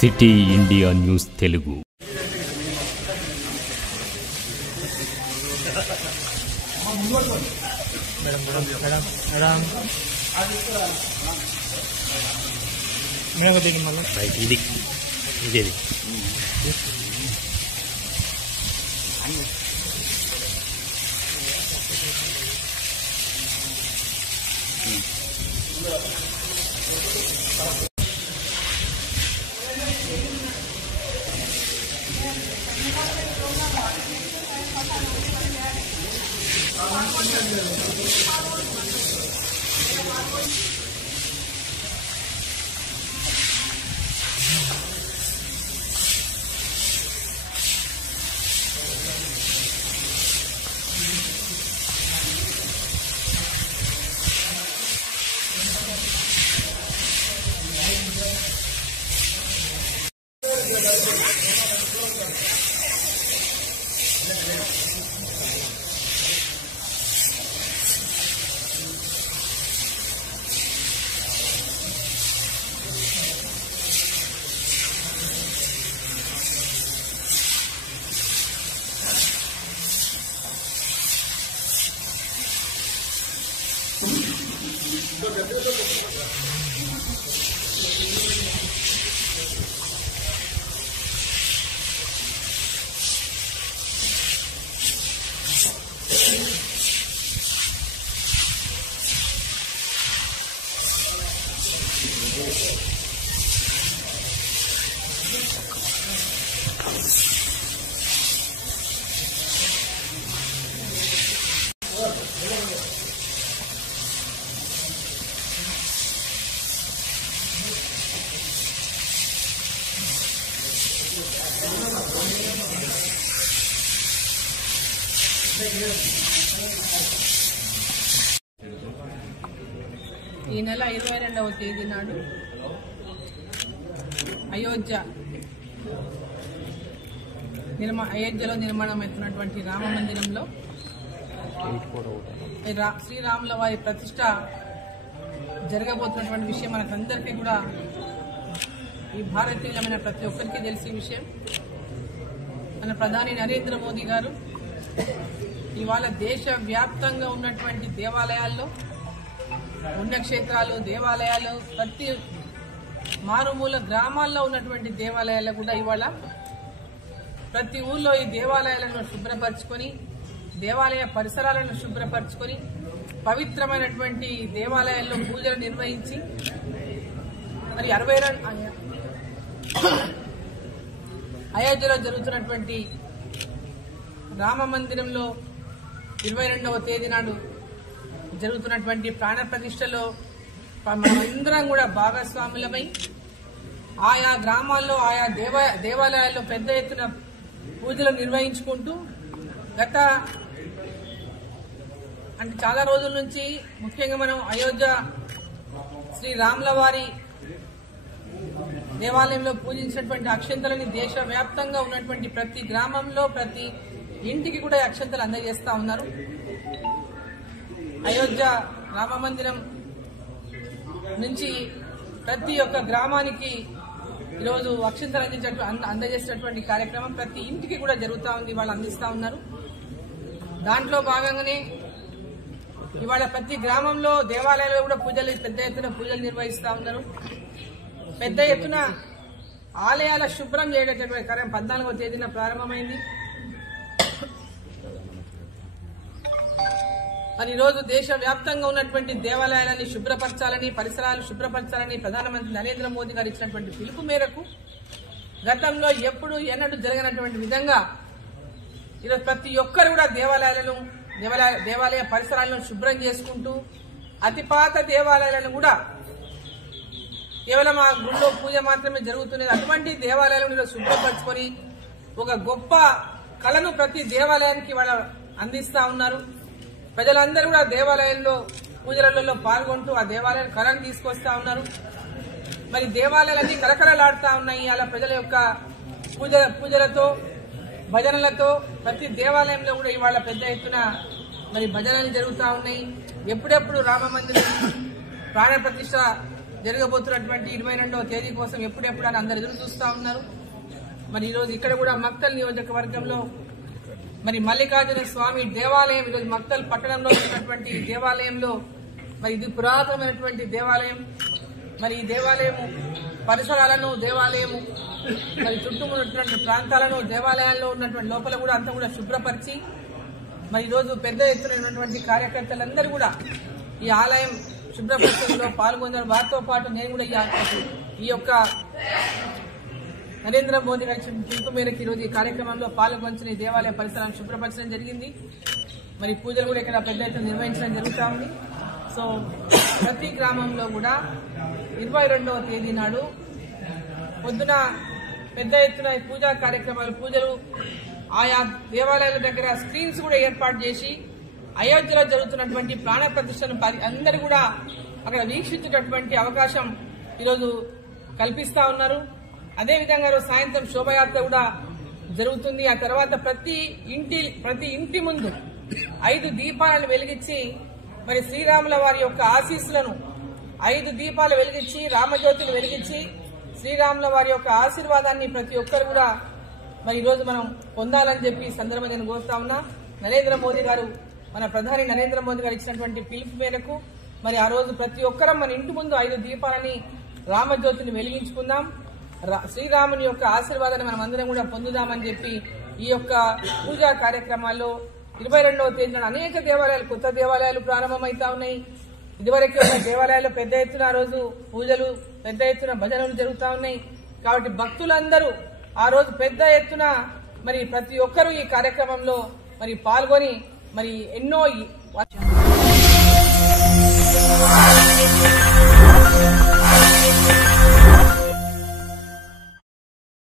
City India news Telugu. ఈ నెల 22వ తేదీ నాడు అయోధ్యలో నిర్మాణమవుతున్నటువంటి రామ మందిరంలో శ్రీరాముల వారి ప్రతిష్ట జరగబోతున్నటువంటి విషయం మనకందరికీ కూడా, ఈ భారతీయులమైన ప్రతి ఒక్కరికి తెలిసే విషయం. మన ప్రధాని నరేంద్ర మోదీ గారు ఇవాళ దేశ వ్యాప్తంగా ఉన్నటువంటి దేవాలయాల్లో, పుణ్యక్షేత్రాలు, దేవాలయాలు, ప్రతి మారుమూల గ్రామాల్లో ఉన్నటువంటి దేవాలయాల్లో కూడా ఇవాళ ప్రతి ఊళ్ళో ఈ దేవాలయాలను శుభ్రపరచుకొని, దేవాలయ పరిసరాలను శుభ్రపరచుకొని, పవిత్రమైనటువంటి దేవాలయాల్లో పూజలు నిర్వహించి, మరి అయోధ్యలో జరుగుతున్నటువంటి రామ మందిరంలో 22వ తేదీ నాడు జరుగుతున్నటువంటి ప్రాణ ప్రతిష్టలో మనమందరం కూడా భాగస్వాములమై ఆయా గ్రామాల్లో, ఆయా దేవాలయాల్లో పెద్ద ఎత్తున పూజలు నిర్వహించుకుంటూ చాలా రోజుల నుంచి, ముఖ్యంగా మనం అయోధ్య శ్రీరాముల వారి దేవాలయంలో పూజించినటువంటి అక్షంతలని దేశవ్యాప్తంగా ఉన్నటువంటి ప్రతి గ్రామంలో, ప్రతి ఇంటికి కూడా అక్షంతలు అందజేస్తా ఉన్నారు. అయోధ్య రామ మందిరం నుంచి ప్రతి ఒక్క గ్రామానికి ఈరోజు అక్షంతలు అందజేసేటువంటి కార్యక్రమం ప్రతి ఇంటికి కూడా జరుగుతూ ఉంది, వాళ్ళు అందిస్తా ఉన్నారు. దాంట్లో భాగంగానే ఇవాళ ప్రతి గ్రామంలో, దేవాలయాల్లో కూడా పెద్ద ఎత్తున పూజలు నిర్వహిస్తా ఉన్నారు. పెద్ద ఎత్తున ఆలయాల శుభ్రం చేయడానికి కార్యం 14వ తేదీన ప్రారంభమైంది. మరి ఈరోజు దేశవ్యాప్తంగా ఉన్నటువంటి దేవాలయాలని శుభ్రపరచాలని, పరిసరాలు శుభ్రపరచాలని ప్రధానమంత్రి నరేంద్ర మోదీ గారు ఇచ్చినటువంటి పిలుపు మేరకు గతంలో ఎన్నడూ జరగనటువంటి విధంగా ఈరోజు ప్రతి ఒక్కరు కూడా దేవాలయ పరిసరాలను శుభ్రం చేసుకుంటూ, అతిపాత దేవాలయాలను కూడా కేవలం ఆ గుడిలో పూజ మాత్రమే జరుగుతున్నది, అటువంటి దేవాలయాలను శుభ్రపరచుకొని ఒక గొప్ప కళను ప్రతి దేవాలయానికి వాళ్ళు అందిస్తా ఉన్నారు. ప్రజలందరూ కూడా దేవాలయాల్లో పూజలలో పాల్గొంటూ ఆ దేవాలయాల కళను తీసుకొస్తా ఉన్నారు. మరి దేవాలయాలన్నీ కలకలలాడుతా ఉన్నాయి. అలా ప్రజల యొక్క పూజలతో, భజనలతో ప్రతి దేవాలయంలో కూడా ఇవాళ పెద్ద ఎత్తున మరి భజనలు జరుగుతూ ఉన్నాయి. ఎప్పుడెప్పుడు రామ మందిరం ప్రాణ ప్రతిష్ట జరగబోతున్నటువంటి 22వ తేదీ కోసం ఎప్పుడెప్పుడు అని అందరు ఎదురు చూస్తా ఉన్నారు. మరి ఈరోజు ఇక్కడ కూడా మక్తల్ నియోజకవర్గంలో మరి మల్లికార్జున స్వామి దేవాలయం ఈరోజు మక్తల్ పట్టణంలో ఉన్నటువంటి దేవాలయంలో మరి ఇది పురాతనమైనటువంటి దేవాలయం. మరి ఈ దేవాలయం పరిసరాలను దేవాలయము మరి చుట్టుమున్నటువంటి ప్రాంతాలను దేవాలయాల్లో ఉన్నటువంటి లోపల కూడా అంతా కూడా శుభ్రపరిచి మరి ఈరోజు పెద్ద ఎత్తున ఉన్నటువంటి కార్యకర్తలందరూ కూడా ఈ ఆలయం శుభ్రపరచడంలో పాల్గొన్నారు. వారితో పాటు నేను కూడా ఈ యొక్క నరేంద్ర మోదీ గారి పిలుపు మేరకు ఈరోజు ఈ కార్యక్రమంలో పాల్గొని దేవాలయ పరిసరాలను శుభ్రపరచడం జరిగింది. మరి పూజలు కూడా ఇక్కడ పెద్ద ఎత్తున నిర్వహించడం జరుగుతూ ఉంది. సో ప్రతి గ్రామంలో కూడా 22వ తేదీ నాడు పొద్దున పెద్ద ఎత్తున పూజా కార్యక్రమాలు పూజలు ఆయా దేవాలయాల దగ్గర స్క్రీన్స్ కూడా ఏర్పాటు చేసి అయోధ్యలో జరుగుతున్నటువంటి ప్రాణ ప్రతిష్టను అందరూ కూడా అక్కడ వీక్షించేటటువంటి అవకాశం ఈరోజు కల్పిస్తా ఉన్నారు. అదేవిధంగా సాయంత్రం శోభయాత్ర కూడా జరుగుతుంది. ఆ తర్వాత ప్రతి ఇంటి ముందు 5 దీపాలను వెలిగించి మరి శ్రీరాముల వారి యొక్క ఆశీస్సులను 5 దీపాలు వెలిగించి రామజ్యోతిని వెలిగించి శ్రీరాముల వారి యొక్క ఆశీర్వాదాన్ని ప్రతి ఒక్కరు కూడా మరి ఈరోజు మనం పొందాలని చెప్పి ఈ సందర్భంగా నేను కోరుతా ఉన్నా. నరేంద్ర మోదీ గారు మన ప్రధాని నరేంద్ర మోదీ గారు ఇచ్చినటువంటి పిలుపు మేరకు మరి ఆ రోజు ప్రతి ఒక్కరం మన ఇంటి ముందు 5 దీపాలని రామజ్యోతిని వెలిగించుకుందాం. శ్రీరాముని యొక్క ఆశీర్వాదాన్ని మనం అందరం కూడా పొందుదామని చెప్పి ఈ యొక్క పూజా కార్యక్రమాల్లో 22వ తేదీన అనేక దేవాలయాలు కొత్త దేవాలయాలు ప్రారంభమవుతా ఉన్నాయి. ఇదివరకు ఉన్న దేవాలయాల్లో పెద్ద ఎత్తున ఆ రోజు పూజలు పెద్ద ఎత్తున భజనలు జరుగుతూ ఉన్నాయి. కాబట్టి భక్తులందరూ ఆ రోజు పెద్ద ఎత్తున మరి ప్రతి ఒక్కరూ ఈ కార్యక్రమంలో మరి పాల్గొని మరి ఎన్నో